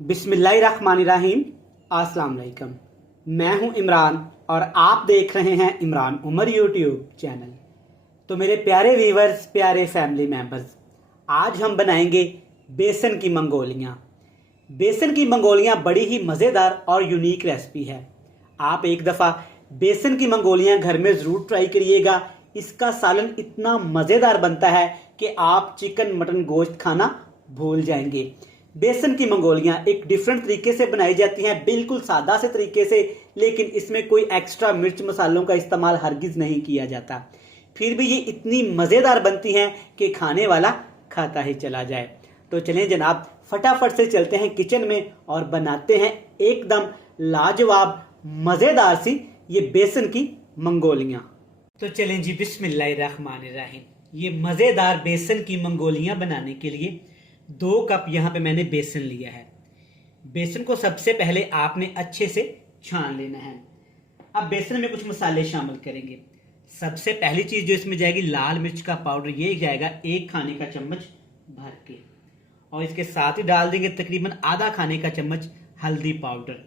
बिस्मिल्लाहिर्रहमानिर्रहीम। अस्सलाम वालेकुम। मैं हूं इमरान और आप देख रहे हैं इमरान उमर यूट्यूब चैनल। तो मेरे प्यारे व्यूवर्स, प्यारे फैमिली मेंबर्स, आज हम बनाएंगे बेसन की मंगोलियाँ। बेसन की मंगोलियाँ बड़ी ही मज़ेदार और यूनिक रेसिपी है। आप एक दफ़ा बेसन की मंगोलियाँ घर में ज़रूर ट्राई करिएगा। इसका सालन इतना मज़ेदार बनता है कि आप चिकन मटन गोश्त खाना भूल जाएंगे। बेसन की मंगोलियाँ एक डिफरेंट तरीके से बनाई जाती हैं, बिल्कुल सादा से तरीके से, लेकिन इसमें कोई एक्स्ट्रा मिर्च मसालों का इस्तेमाल हरगिज़ नहीं किया जाता। फिर भी ये इतनी मज़ेदार बनती हैं कि खाने वाला खाता ही चला जाए। तो चलें जनाब, फटाफट से चलते हैं किचन में और बनाते हैं एकदम लाजवाब मज़ेदार सी ये बेसन की मंगोलियाँ। तो चलें जी, बिस्मिल्लाहिर्रहमानिर्रहीम। ये मज़ेदार बेसन की मंगोलियाँ बनाने के लिए 2 कप यहाँ पे मैंने बेसन लिया है। बेसन को सबसे पहले आपने अच्छे से छान लेना है। अब बेसन में कुछ मसाले शामिल करेंगे। सबसे पहली चीज़ जो इसमें जाएगी, लाल मिर्च का पाउडर। ये जाएगा 1 खाने का चम्मच भर के, और इसके साथ ही डाल देंगे तकरीबन आधा खाने का चम्मच हल्दी पाउडर,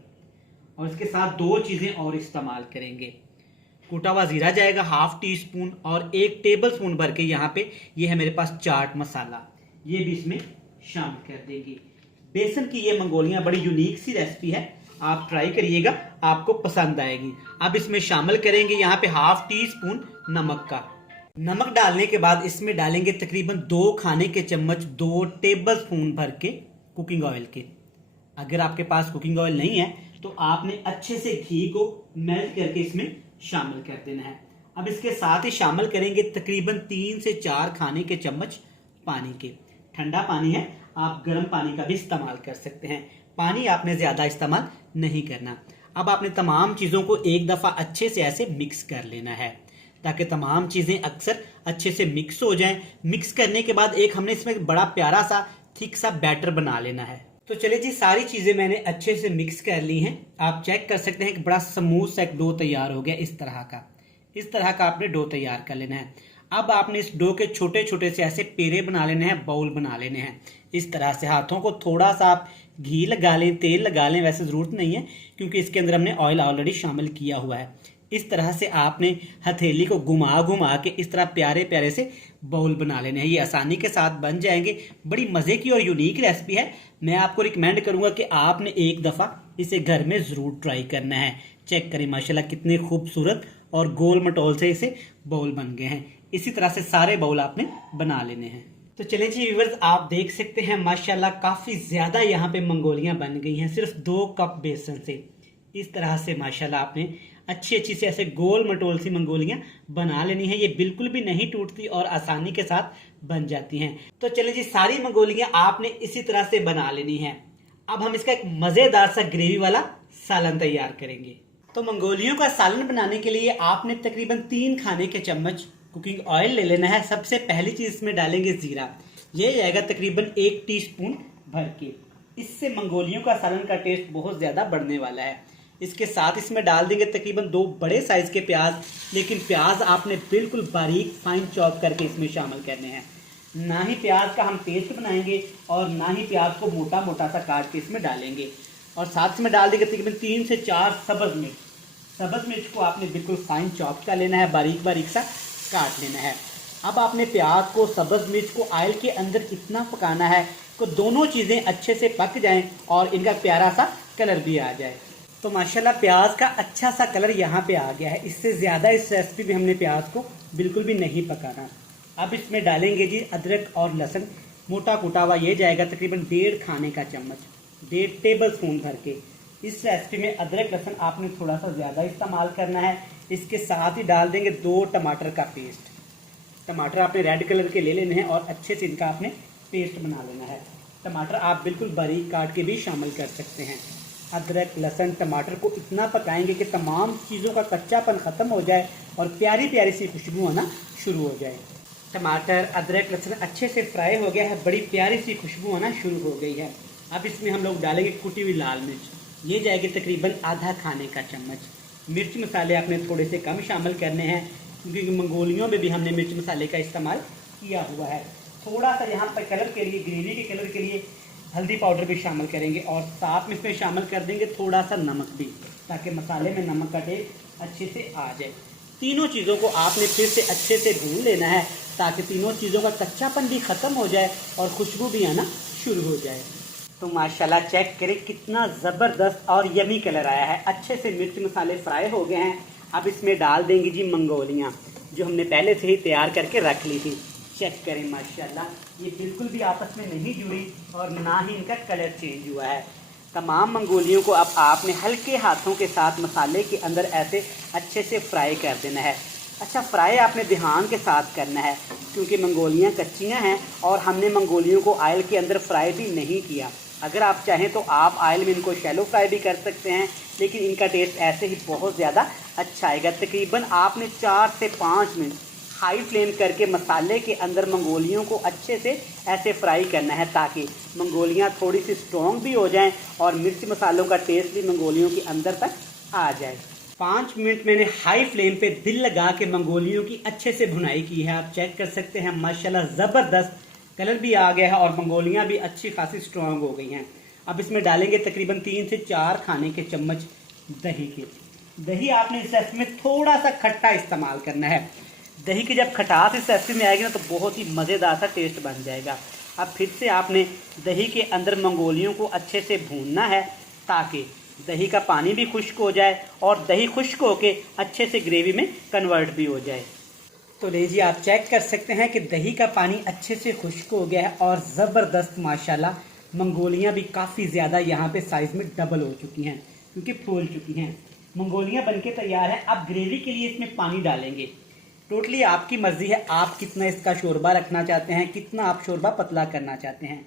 और इसके साथ 2 चीज़ें और इस्तेमाल करेंगे। कुटा हुआ जीरा जाएगा 1/2 टीस्पून, और 1 टेबल स्पून भर के यहाँ पे ये है मेरे पास चाट मसाला, ये भी इसमें शामिल कर देंगे। बेसन की ये मंगोलियाँ बड़ी यूनिक सी रेसिपी है, आप ट्राई करिएगा, आपको पसंद आएगी। अब इसमें शामिल करेंगे यहाँ पे 1/2 टीस्पून नमक का। नमक डालने के बाद इसमें डालेंगे तकरीबन 2 खाने के चम्मच 2 टेबल स्पून भर के कुकिंग ऑयल के। अगर आपके पास कुकिंग ऑयल नहीं है तो आपने अच्छे से घी को मेल्ट करके इसमें शामिल कर देना है। अब इसके साथ ही शामिल करेंगे तकरीबन 3 से 4 खाने के चम्मच पानी के। ठंडा पानी है, आप गर्म पानी का भी इस्तेमाल कर सकते हैं। पानी आपने ज़्यादा इस्तेमाल नहीं करना। अब आपने तमाम चीज़ों को एक दफ़ा अच्छे से ऐसे मिक्स कर लेना है, ताकि तमाम चीज़ें अक्सर अच्छे से मिक्स हो जाएं। मिक्स करने के बाद एक हमने इसमें बड़ा प्यारा सा थिक सा बैटर बना लेना है। तो चलिए जी, सारी चीज़ें मैंने अच्छे से मिक्स कर ली हैं। आप चेक कर सकते हैं कि बड़ा स्मूथ सा एक डो तैयार हो गया। इस तरह का आपने डो तैयार कर लेना है। अब आपने इस डो के छोटे छोटे से ऐसे पेड़े बना लेने हैं, बाउल बना लेने हैं। इस तरह से हाथों को थोड़ा सा आप घी लगा लें, तेल लगा लें, वैसे ज़रूरत नहीं है क्योंकि इसके अंदर हमने ऑयल ऑलरेडी शामिल किया हुआ है। इस तरह से आपने हथेली को घुमा घुमा के इस तरह प्यारे प्यारे से बाउल बना लेने हैं। ये आसानी के साथ बन जाएंगे। बड़ी मज़े की और यूनिक रेसिपी है। मैं आपको रिकमेंड करूंगा कि आपने एक दफ़ा इसे घर में ज़रूर ट्राई करना है। चेक करें माशाल्लाह कितने खूबसूरत और गोल मटोल से इसे बाउल बन गए हैं। इसी तरह से सारे बाउल आपने बना लेने हैं। तो चलें जी व्यूअर्स, आप देख सकते हैं माशाल्लाह काफ़ी ज़्यादा यहाँ पे मंगोलियाँ बन गई हैं सिर्फ 2 कप बेसन से। इस तरह से माशाल्लाह आपने अच्छी से ऐसे गोल मटोल सी मंगोलियाँ बना लेनी है। ये बिल्कुल भी नहीं टूटती और आसानी के साथ बन जाती हैं। तो चलिए जी, सारी मंगोलियाँ आपने इसी तरह से बना लेनी है। अब हम इसका एक मज़ेदार सा ग्रेवी वाला सालन तैयार करेंगे। तो मंगोलियों का सालन बनाने के लिए आपने तकरीबन 3 खाने के चम्मच कुकिंग ऑयल ले लेना है। सबसे पहली चीज़ इसमें डालेंगे जीरा। ये जाएगा तकरीबन 1 टीस्पून भर के। इससे मंगोलियों का सालन का टेस्ट बहुत ज़्यादा बढ़ने वाला है। इसके साथ इसमें डाल देंगे तकरीबन 2 बड़े साइज़ के प्याज, लेकिन प्याज आपने बिल्कुल बारीक फाइन चॉप करके इसमें शामिल करने हैं। ना ही प्याज का हम पेस्ट बनाएंगे और ना ही प्याज को मोटा मोटा सा काट के इसमें डालेंगे। और साथ में डाल देंगे तकरीबन 3 से 4 सब्ज़ मिर्च। सब्ज़ मिर्च को आपने बिल्कुल फाइन चॉप कर लेना है, बारीक बारीक सा काट लेना है। अब आपने प्याज को, सब्ज़ मिर्च को ऑयल के अंदर इतना पकाना है कि दोनों चीज़ें अच्छे से पक जाएं और इनका प्यारा सा कलर भी आ जाए। तो माशाल्लाह प्याज का अच्छा सा कलर यहाँ पे आ गया है। इससे ज़्यादा इस रेसिपी में हमने प्याज को बिल्कुल भी नहीं पकाना। अब इसमें डालेंगे जी अदरक और लहसुन मोटा कुटा हुआ। ये जाएगा तकरीबन 1.5 खाने का चम्मच, 1.5 टेबल स्पून भर के। इस रेसिपी में अदरक लहसुन आपने थोड़ा सा ज़्यादा इस्तेमाल करना है। इसके साथ ही डाल देंगे 2 टमाटर का पेस्ट। टमाटर आपने रेड कलर के ले लेने हैं और अच्छे से इनका आपने पेस्ट बना लेना है। टमाटर आप बिल्कुल बारीक काट के भी शामिल कर सकते हैं। अदरक लहसुन टमाटर को इतना पकाएंगे कि तमाम चीज़ों का कच्चापन ख़त्म हो जाए और प्यारी प्यारी सी खुशबू आना शुरू हो जाए। टमाटर अदरक लहसुन अच्छे से फ्राई हो गया है, बड़ी प्यारी सी खुशबू आना शुरू हो गई है। अब इसमें हम लोग डालेंगे कुटी हुई लाल मिर्च। ये जाएगी तकरीबन आधा खाने का चम्मच। मिर्च मसाले आपने थोड़े से कम शामिल करने हैं क्योंकि मंगोलियों में भी हमने मिर्च मसाले का इस्तेमाल किया हुआ है। थोड़ा सा यहाँ पर कलर के लिए, ग्रेवी के कलर के लिए हल्दी पाउडर भी शामिल करेंगे और साथ में इसमें शामिल कर देंगे थोड़ा सा नमक भी, ताकि मसाले में नमक का टेस्ट अच्छे से आ जाए। तीनों चीज़ों को आपने फिर से अच्छे से भून लेना है, ताकि तीनों चीज़ों का कच्चापन भी ख़त्म हो जाए और खुशबू भी आना शुरू हो जाए। तो माशाल्लाह चेक करें कितना ज़बरदस्त और यमी कलर आया है। अच्छे से मिर्च मसाले फ्राई हो गए हैं। अब इसमें डाल देंगे जी मंगोलियाँ, जो हमने पहले से ही तैयार करके रख ली थी। चेक करें माशाल्लाह, ये बिल्कुल भी आपस में नहीं जुड़ी और ना ही इनका कलर चेंज हुआ है। तमाम मंगोलियों को अब आपने हल्के हाथों के साथ मसाले के अंदर ऐसे अच्छे से फ्राई कर देना है। अच्छा, फ्राई आपने ध्यान के साथ करना है, क्योंकि मंगोलियाँ कच्चियाँ हैं और हमने मंगोलियों को ऑयल के अंदर फ्राई भी नहीं किया। अगर आप चाहें तो आप ऑयल में इनको शैलो फ्राई भी कर सकते हैं, लेकिन इनका टेस्ट ऐसे ही बहुत ज़्यादा अच्छा आएगा। तकरीबन आपने 4 से 5 मिनट हाई फ्लेम करके मसाले के अंदर मंगोलियों को अच्छे से ऐसे फ्राई करना है, ताकि मंगोलियाँ थोड़ी सी स्ट्रॉन्ग भी हो जाएं और मिर्च मसालों का टेस्ट भी मंगोलियों के अंदर तक आ जाए। 5 मिनट मैंने हाई फ्लेम पे दिल लगा के मंगोलियों की अच्छे से भुनाई की है। आप चेक कर सकते हैं माशाल्लाह ज़बरदस्त कलर भी आ गया है और मंगोलियाँ भी अच्छी खासी स्ट्रॉन्ग हो गई हैं। अब इसमें डालेंगे तकरीबन 3 से 4 खाने के चम्मच दही के। दही आपने इस रेसिपी में थोड़ा सा खट्टा इस्तेमाल करना है। दही की जब खटास इस रेसिपी में आएगी ना, तो बहुत ही मज़ेदार सा टेस्ट बन जाएगा। अब फिर से आपने दही के अंदर मंगोलियों को अच्छे से भूनना है, ताकि दही का पानी भी खुश्क हो जाए और दही खुश्क होके अच्छे से ग्रेवी में कन्वर्ट भी हो जाए। तो लीजिए, आप चेक कर सकते हैं कि दही का पानी अच्छे से खुश्क हो गया है और ज़बरदस्त माशाल्लाह मंगोलियाँ भी काफ़ी ज़्यादा यहाँ पे साइज़ में डबल हो चुकी हैं, क्योंकि फूल चुकी हैं। मंगोलियाँ बनके तैयार है। अब ग्रेवी के लिए इसमें पानी डालेंगे। टोटली आपकी मर्ज़ी है, आप कितना इसका शोरबा रखना चाहते हैं, कितना आप शोरबा पतला करना चाहते हैं।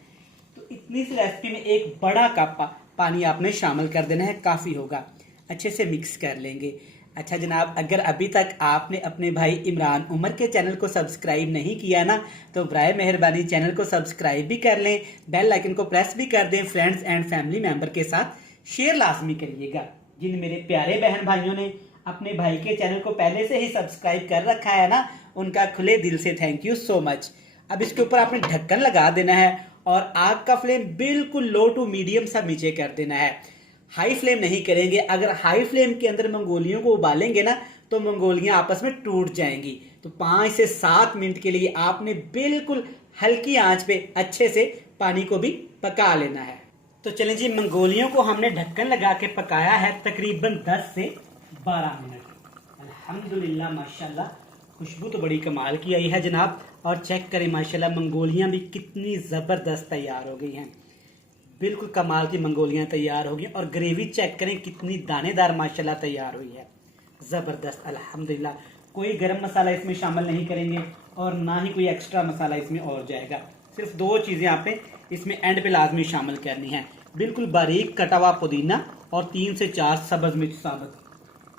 तो इतनी सी रेसिपी में 1 बड़ा कप पानी आपने शामिल कर देना है, काफ़ी होगा। अच्छे से मिक्स कर लेंगे। अच्छा जनाब, अगर अभी तक आपने अपने भाई इमरान उमर के चैनल को सब्सक्राइब नहीं किया ना, तो बराए मेहरबानी चैनल को सब्सक्राइब भी कर लें, बेल आइकन को प्रेस भी कर दें। फ्रेंड्स एंड फैमिली मेम्बर के साथ शेयर लाजमी करिएगा। जिन मेरे प्यारे बहन भाइयों ने अपने भाई के चैनल को पहले से ही सब्सक्राइब कर रखा है ना, उनका खुले दिल से थैंक यू सो मच। अब इसके ऊपर आपने ढक्कन लगा देना है और आग का फ्लेम बिल्कुल लो टू मीडियम सा नीचे कर देना है। हाई फ्लेम नहीं करेंगे। अगर हाई फ्लेम के अंदर मंगोलियों को उबालेंगे ना, तो मंगोलियां आपस में टूट जाएंगी। तो 5 से 7 मिनट के लिए आपने बिल्कुल हल्की आंच पे अच्छे से पानी को भी पका लेना है। तो चलें जी, मंगोलियों को हमने ढक्कन लगा के पकाया है तकरीबन 10 से 12 मिनट। अल्हम्दुलिल्लाह माशाल्लाह खुशबू तो बड़ी कमाल की आई है जनाब। और चेक करें माशाल्लाह मंगोलियां भी कितनी ज़बरदस्त तैयार हो गई हैं। बिल्कुल कमाल की मंगोलियां तैयार हो गई और ग्रेवी चेक करें कितनी दानेदार माशाल्लाह तैयार हुई है। ज़बरदस्त अल्हम्दुलिल्लाह। कोई गरम मसाला इसमें शामिल नहीं करेंगे और ना ही कोई एक्स्ट्रा मसाला इसमें और जाएगा। सिर्फ 2 चीज़ें आपने इसमें एंड पे लाजमी शामिल करनी है। बिल्कुल बारीक कटा हुआ पुदीना और 3 से 4 सब्ज़ मिर्च साबुत।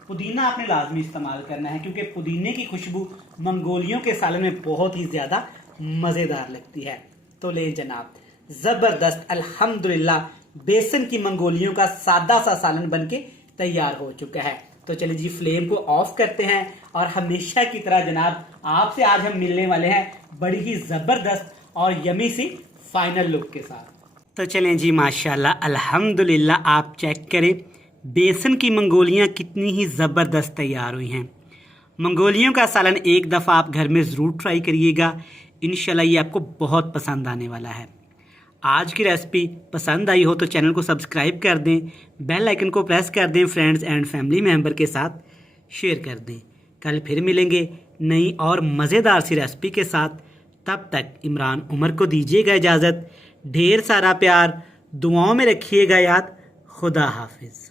पुदीना आपने लाजमी इस्तेमाल करना है, क्योंकि पुदीने की खुशबू मंगोलियों के सालन में बहुत ही ज़्यादा मज़ेदार लगती है। तो ले जनाब, ज़बरदस्त अल्हम्दुलिल्लाह बेसन की मंगोलियों का सादा सा सालन बनके तैयार हो चुका है। तो चलिए जी, फ्लेम को ऑफ करते हैं और हमेशा की तरह जनाब आपसे आज हम मिलने वाले हैं बड़ी ही ज़बरदस्त और यमी सी फाइनल लुक के साथ। तो चलें जी, माशाल्लाह अल्हम्दुलिल्लाह आप चेक करें बेसन की मंगोलियाँ कितनी ही ज़बरदस्त तैयार हुई हैं। मंगोलियों का सालन एक दफ़ा आप घर में ज़रूर ट्राई करिएगा, इंशाल्लाह ये आपको बहुत पसंद आने वाला है। आज की रेसिपी पसंद आई हो तो चैनल को सब्सक्राइब कर दें, बेल आइकन को प्रेस कर दें, फ्रेंड्स एंड फैमिली मेम्बर के साथ शेयर कर दें। कल फिर मिलेंगे नई और मज़ेदार सी रेसिपी के साथ। तब तक इमरान उमर को दीजिएगा इजाज़त। ढेर सारा प्यार, दुआओं में रखिएगा याद। खुदा हाफिज़।